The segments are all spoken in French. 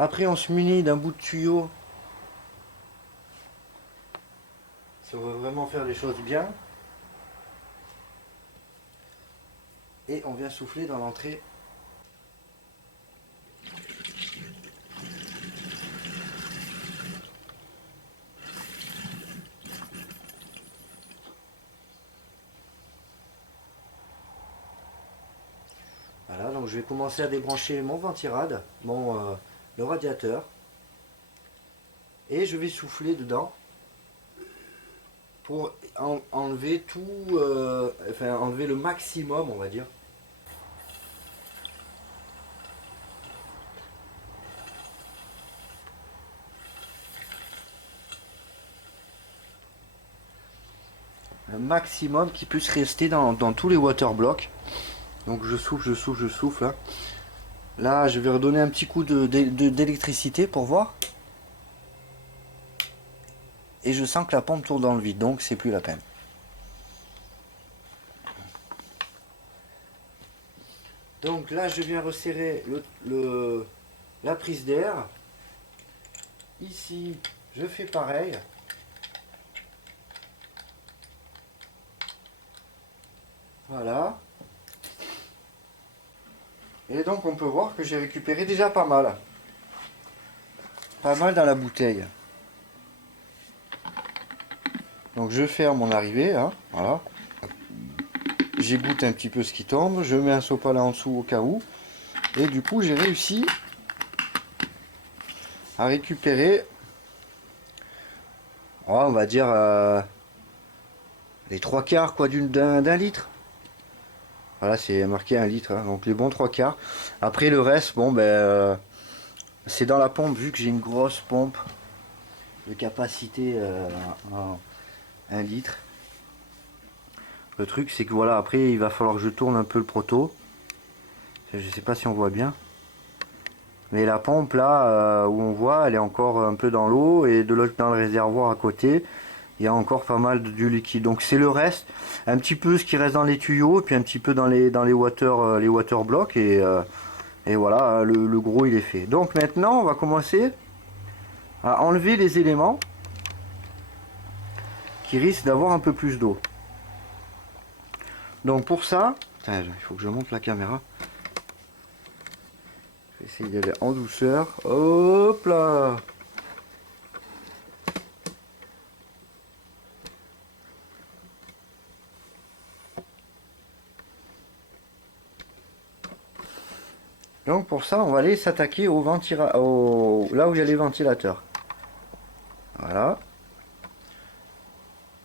Après on se munit d'un bout de tuyau. Si on veut vraiment faire les choses bien. Et on vient souffler dans l'entrée. Voilà, donc je vais commencer à débrancher mon ventirad, le radiateur. Et je vais souffler dedans pour enlever tout, enfin enlever le maximum, on va dire. Un maximum qui puisse rester dans tous les water blocks. Donc je souffle, je souffle, je souffle. Hein. Là, je vais redonner un petit coup d'électricité pour voir. Et je sens que la pompe tourne dans le vide, donc c'est plus la peine. Donc là, je viens resserrer la prise d'air. Ici, je fais pareil. Voilà. Et donc on peut voir que j'ai récupéré déjà pas mal. Pas mal dans la bouteille. Donc je ferme mon arrivée, hein, voilà. J'égoutte un petit peu ce qui tombe, je mets un sopalin en dessous au cas où. Et du coup j'ai réussi à récupérer, on va dire, les 3/4 quoi, d'un litre. Voilà, c'est marqué 1 litre, hein, donc les bons 3/4. Après le reste, bon ben, c'est dans la pompe, vu que j'ai une grosse pompe de capacité en 1 litre. Le truc c'est que voilà, après il va falloir que je tourne un peu le proto. Je sais pas si on voit bien. Mais la pompe là où on voit, elle est encore un peu dans l'eau, et de l'autre dans le réservoir à côté, il y a encore pas mal du liquide. Donc c'est le reste, un petit peu ce qui reste dans les tuyaux, et puis un petit peu dans les water blocks, et voilà, le gros il est fait. Donc maintenant on va commencer à enlever les éléments qui risquent d'avoir un peu plus d'eau. Donc pour ça, putain, il faut que je monte la caméra. Je vais essayer d'aller en douceur. Hop là! Donc pour ça, on va aller s'attaquer là où il y a les ventilateurs. Voilà.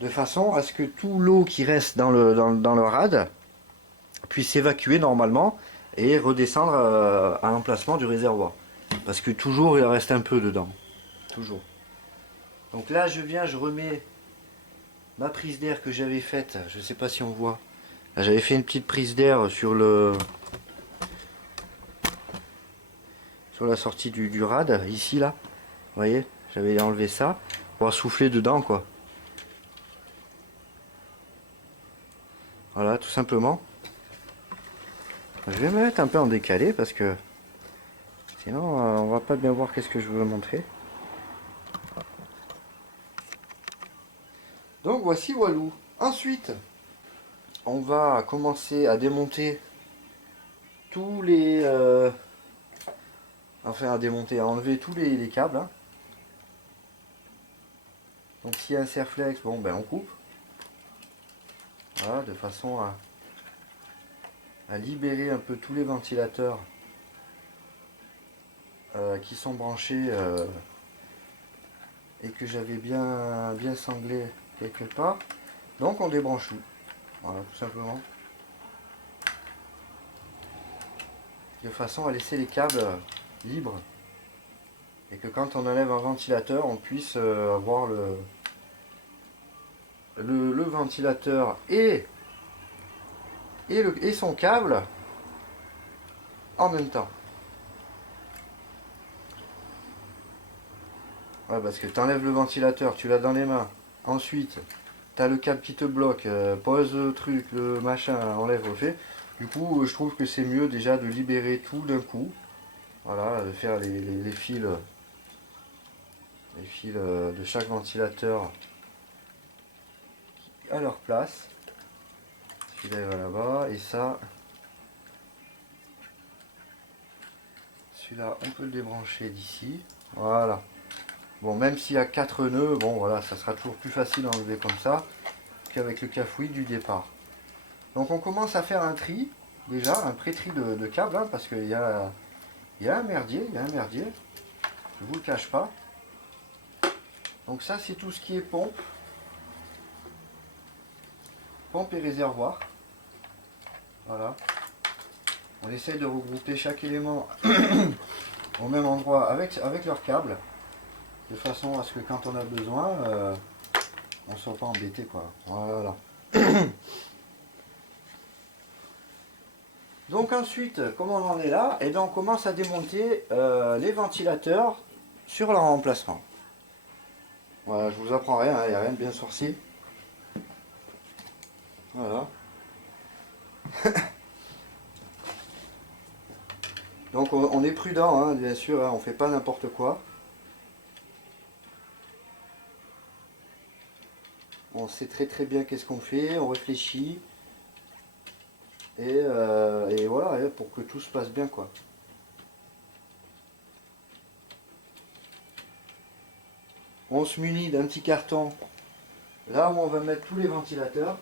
De façon à ce que tout l'eau qui reste dans le rad puisse s'évacuer normalement et redescendre à l'emplacement du réservoir. Parce que toujours il en reste un peu dedans. Toujours. Donc là je remets ma prise d'air que j'avais faite. Je ne sais pas si on voit. J'avais fait une petite prise d'air sur la sortie du rad, ici là. Vous voyez, j'avais enlevé ça pour souffler dedans quoi. Voilà, tout simplement. Je vais me mettre un peu en décalé parce que sinon on va pas bien voir qu'est-ce que je veux montrer. Donc voici Walou. Ensuite, on va commencer à démonter tous les... enfin à démonter, à enlever tous les câbles. Hein. Donc s'il y a un serflex, bon ben on coupe. Voilà, de façon à libérer un peu tous les ventilateurs qui sont branchés et que j'avais bien sanglé quelque part. Donc on débranche tout. Voilà, tout simplement. De façon à laisser les câbles libres. Et que quand on enlève un ventilateur, on puisse avoir le ventilateur et son câble en même temps. Ouais, parce que tu enlèves le ventilateur, tu l'as dans les mains. Ensuite, tu as le câble qui te bloque, pose le truc, le machin, enlève, refait. Du coup, je trouve que c'est mieux déjà de libérer tout d'un coup. Voilà, de faire les fils de chaque ventilateur à leur place. Celui-là il va là-bas et ça, celui-là on peut le débrancher d'ici. Voilà. Bon, même s'il y a 4 nœuds, bon voilà, ça sera toujours plus facile à enlever comme ça qu'avec le cafouille du départ. Donc on commence à faire un tri, déjà, un pré-tri de câbles, hein, parce qu'il il y a un merdier, je vous le cache pas. Donc ça c'est tout ce qui est pompe et réservoir. Voilà. On essaye de regrouper chaque élément au même endroit avec leur câble, de façon à ce que quand on a besoin, on ne soit pas embêté quoi. Voilà. Donc ensuite, comme on en est là, et bien on commence à démonter les ventilateurs sur leur emplacement. Voilà, je vous apprends rien, il n'y a rien de bien sorcier. Voilà. Donc on est prudent, hein, bien sûr, hein, on ne fait pas n'importe quoi. On sait très bien qu'est-ce qu'on fait, on réfléchit. Et voilà, pour que tout se passe bien quoi. On se munit d'un petit carton, là où on va mettre tous les ventilateurs,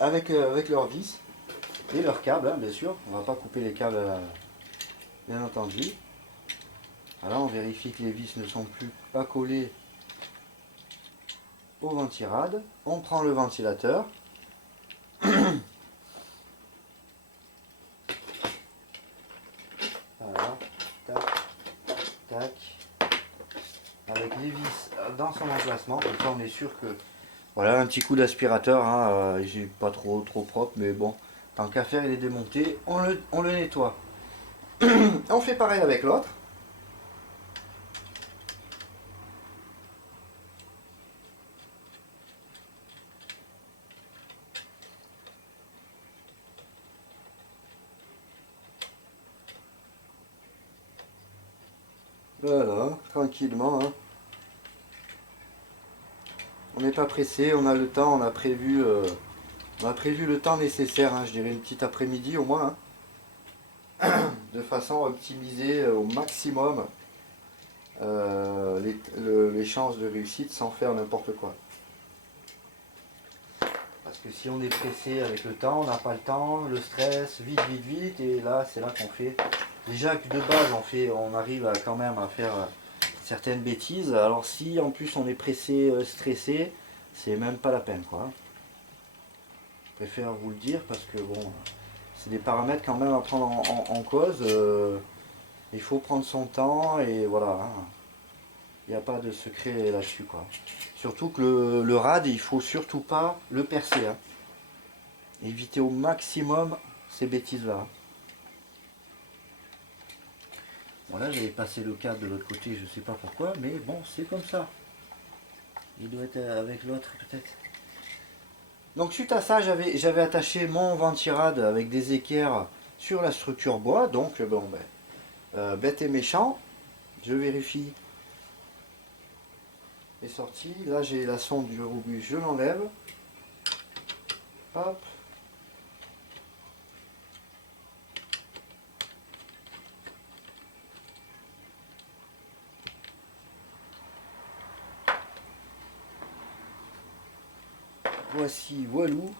avec leurs vis et leurs câbles, hein, bien sûr. On va pas couper les câbles, bien entendu. Voilà, on vérifie que les vis ne sont plus pas collées au ventirad. On prend le ventilateur. Voilà, tac, tac, avec les vis dans son emplacement, comme ça on est sûr que, voilà, un petit coup d'aspirateur, hein, j'ai pas trop propre, mais bon, tant qu'à faire il est démonté, on le nettoie. On fait pareil avec l'autre. Voilà, tranquillement, hein. On n'est pas pressé, on a le temps, on a prévu le temps nécessaire, hein, je dirais une petite après-midi au moins, de façon à optimiser au maximum les chances de réussite sans faire n'importe quoi. Parce que si on est pressé avec le temps, on n'a pas le temps, le stress, vite, et là c'est là qu'on fait. Déjà que de base on arrive quand même à faire certaines bêtises, alors si en plus on est pressé, stressé, c'est même pas la peine quoi. Je préfère vous le dire parce que bon, c'est des paramètres quand même à prendre en cause. Il faut prendre son temps et voilà. Hein. Il n'y a pas de secret là-dessus quoi. Surtout que le rad, il faut surtout pas le percer. Hein. Éviter au maximum ces bêtises-là. Bon là j'avais passé le câble de l'autre côté, je sais pas pourquoi, mais bon c'est comme ça. Il doit être avec l'autre peut-être. Donc suite à ça, j'avais attaché mon ventirad avec des équerres sur la structure bois. Donc bon ben, bête et méchant, je vérifie les sorties. Là j'ai la sonde du rebut, je l'enlève. Hop. Voici, voilou.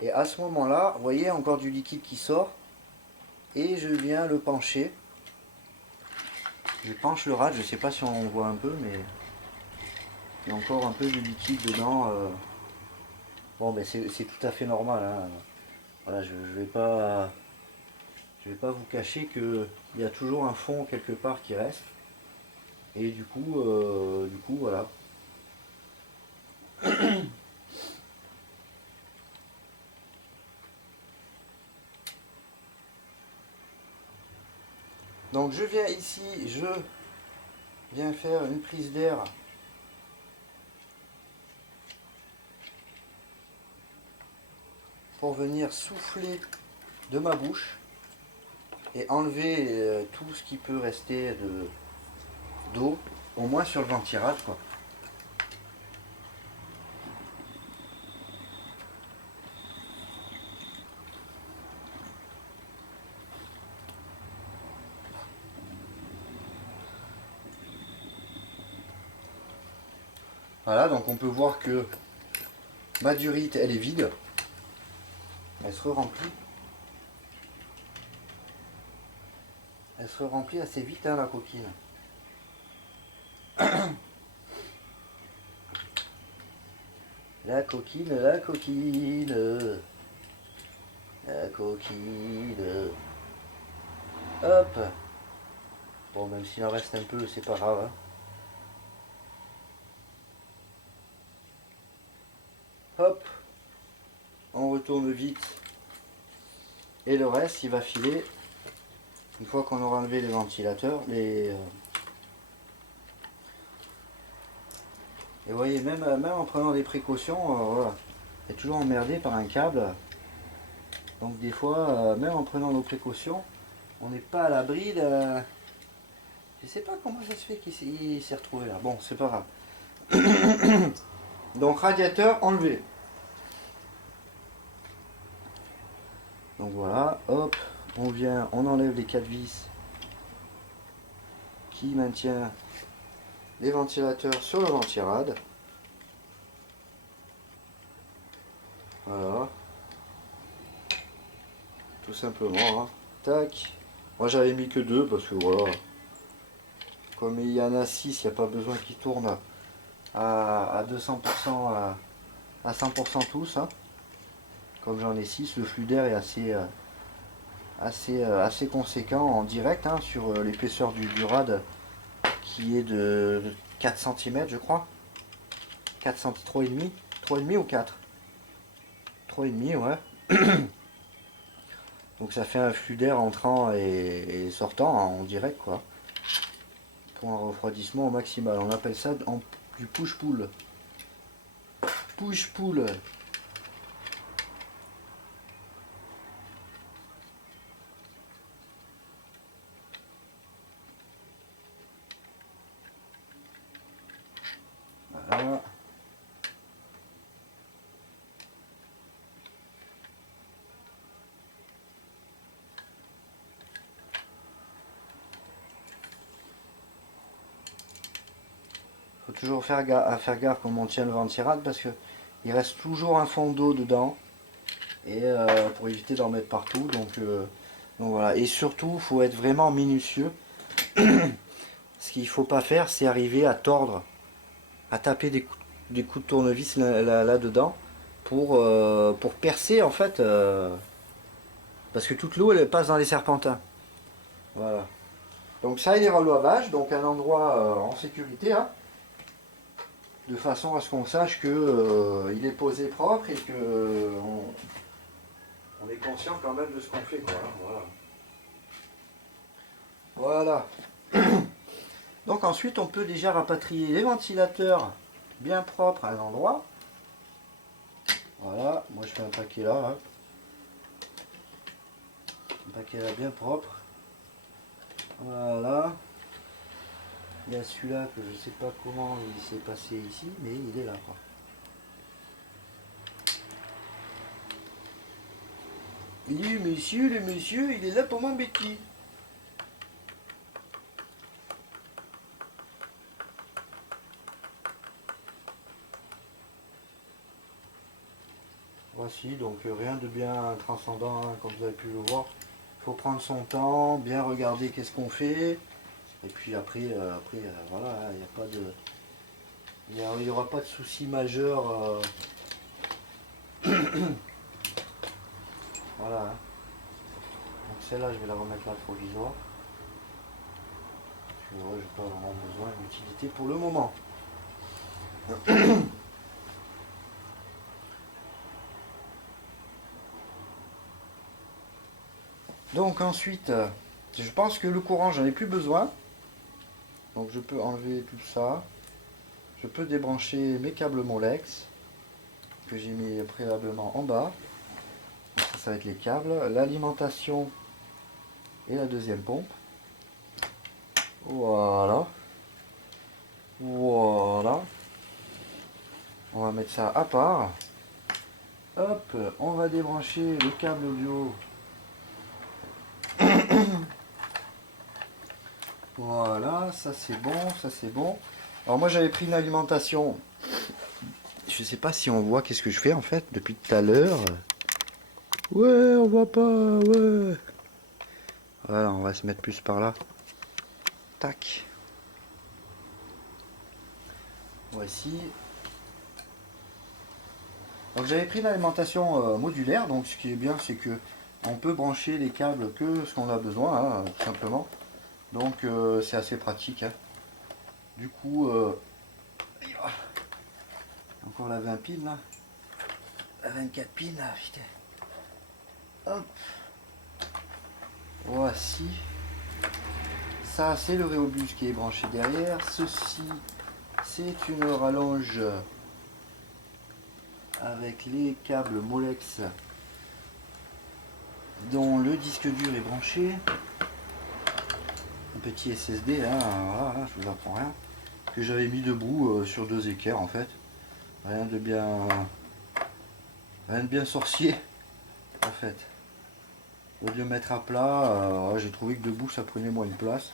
Et à ce moment-là, vous voyez encore du liquide qui sort. Et je viens le pencher. Je penche le rad, je ne sais pas si on voit un peu, mais il y a encore un peu de liquide dedans. Bon, ben c'est tout à fait normal. Hein. Voilà, je ne vais pas vous cacher qu'il y a toujours un fond quelque part qui reste. Et du coup voilà. Donc je viens ici, je viens faire une prise d'air. pour venir souffler de ma bouche et enlever tout ce qui peut rester d'eau, au moins sur le ventirad, quoi. Voilà, donc on peut voir que ma durite, elle est vide. Elle se remplit. Elle se remplit assez vite, hein, la coquine. La coquine, la coquine. La coquine. Hop. Bon, même s'il en reste un peu, c'est pas grave, hein. Hop. On retourne vite. Et le reste, il va filer. Une fois qu'on aura enlevé les ventilateurs, et vous voyez, même en prenant des précautions, voilà, c'est toujours emmerdé par un câble. Donc des fois, même en prenant nos précautions, on n'est pas à l'abri de... Je sais pas comment ça se fait qu'il s'est retrouvé là. Bon, c'est pas grave. Donc radiateur enlevé. Donc voilà, hop, on vient, on enlève les 4 vis qui maintiennent les ventilateurs sur le ventirad. Voilà. Tout simplement, hein. Tac. Moi j'avais mis que 2 parce que voilà. Comme il y en a 6, il n'y a pas besoin qu'ils tournent à 200%, à 100% tous, hein. Comme j'en ai 6, le flux d'air est assez conséquent en direct, hein, sur l'épaisseur du rad qui est de 4 cm je crois. 4 cm, 3,5 3,5 ou 4 3,5, ouais. Donc ça fait un flux d'air entrant et sortant en direct, quoi. Pour un refroidissement au maximal. On appelle ça du push-pull. Push-pull. Voilà. Faut toujours faire gaffe comment on tient le ventirad parce que il reste toujours un fond d'eau dedans et pour éviter d'en mettre partout. Donc voilà. Et surtout, faut être vraiment minutieux. Ce qu'il faut pas faire, c'est arriver à tordre, à taper des coups de tournevis là-dedans pour percer en fait, parce que toute l'eau elle passe dans les serpentins. Voilà. Donc ça il est relavage, donc un endroit en sécurité, hein, de façon à ce qu'on sache que il est posé propre et que on est conscient quand même de ce qu'on fait, quoi, hein, voilà. Voilà. Donc ensuite on peut déjà rapatrier les ventilateurs bien propres à un endroit. Voilà, moi je fais un paquet là, hein. Un paquet là bien propre. Voilà. Il y a celui-là que je sais pas comment il s'est passé ici, mais il est là, quoi. Le monsieur, il est là pour m'embêter. Voici, donc rien de bien transcendant, hein, comme vous avez pu le voir. Il faut prendre son temps, bien regarder qu'est-ce qu'on fait. Et puis après, voilà, il n'y a pas de... Il n'y aura pas de souci majeur. Voilà, hein. Donc celle-là, je vais la remettre là provisoire. Je n'ai pas vraiment besoin d'utilité pour le moment. Donc ensuite, je pense que le courant, j'en ai plus besoin. Donc je peux enlever tout ça. Je peux débrancher mes câbles Molex que j'ai mis préalablement en bas. ça va être les câbles, l'alimentation et la deuxième pompe. Voilà. Voilà. On va mettre ça à part. Hop, on va débrancher le câble audio. Voilà, ça c'est bon, ça c'est bon. Alors moi j'avais pris une alimentation. Je sais pas si on voit qu'est-ce que je fais en fait depuis tout à l'heure. Ouais, on voit pas, ouais. Voilà, on va se mettre plus par là. Tac. Voici. Donc j'avais pris l'alimentation modulaire, donc ce qui est bien c'est que on peut brancher les câbles que ce qu'on a besoin, hein, tout simplement. Donc c'est assez pratique. Hein. Du coup, encore la 20 piles là. La 24 piles là, putain. Hop. Voici. Ça c'est le Réobus qui est branché derrière. Ceci c'est une rallonge avec les câbles Molex dont le disque dur est branché. Un petit SSD, hein, voilà, je vous apprends rien. Que j'avais mis debout sur 2 équerres en fait. Rien de bien sorcier en fait. Au lieu de le mettre à plat, j'ai trouvé que debout ça prenait moins de place.